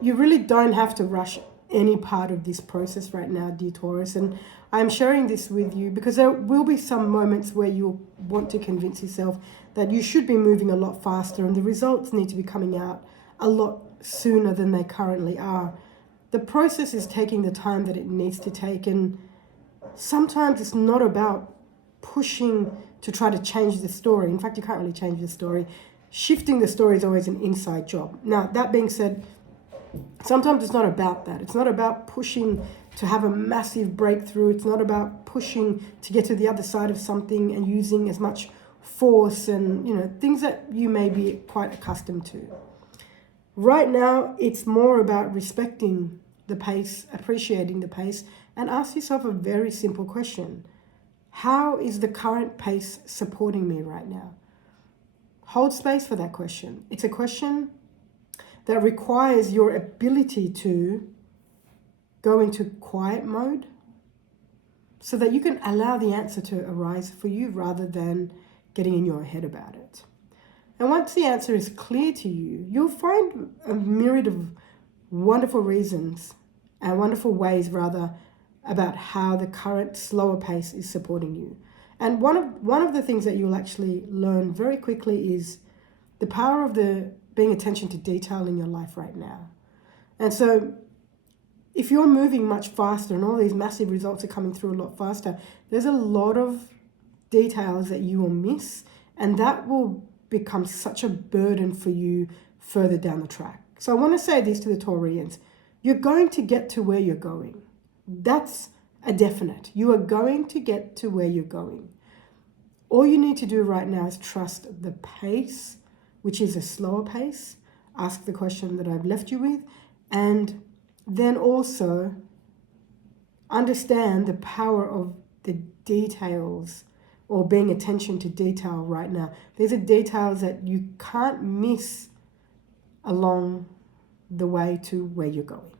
you really don't have to rush any part of this process right now, dear Taurus. And I'm sharing this with you because there will be some moments where you'll want to convince yourself that you should be moving a lot faster and the results need to be coming out a lot sooner than they currently are. The process is taking the time that it needs to take, and sometimes it's not about pushing to try to change the story. In fact, you can't really change the story. Shifting the story is always an inside job. Now, that being said, sometimes it's not about that. It's not about pushing to have a massive breakthrough. It's not about pushing to get to the other side of something and using as much force and, things that you may be quite accustomed to. Right now, it's more about respecting the pace, appreciating the pace, and ask yourself a very simple question. How is the current pace supporting me right now? Hold space for that question. It's a question that requires your ability to go into quiet mode so that you can allow the answer to arise for you rather than getting in your head about it. And once the answer is clear to you, you'll find a myriad of wonderful reasons and wonderful ways, rather, about how the current slower pace is supporting you. And one of the things that you'll actually learn very quickly is the power of paying attention to detail in your life right now. And so if you're moving much faster and all these massive results are coming through a lot faster, there's a lot of details that you will miss, and that will become such a burden for you further down the track. So I want to say this to the Taurians. You're going to get to where you're going. That's a definite. You are going to get to where you're going. All you need to do right now is trust the pace, which is a slower pace. Ask the question that I've left you with, and then also understand the power of the details, or paying attention to detail right now. These are details that you can't miss along the way to where you're going.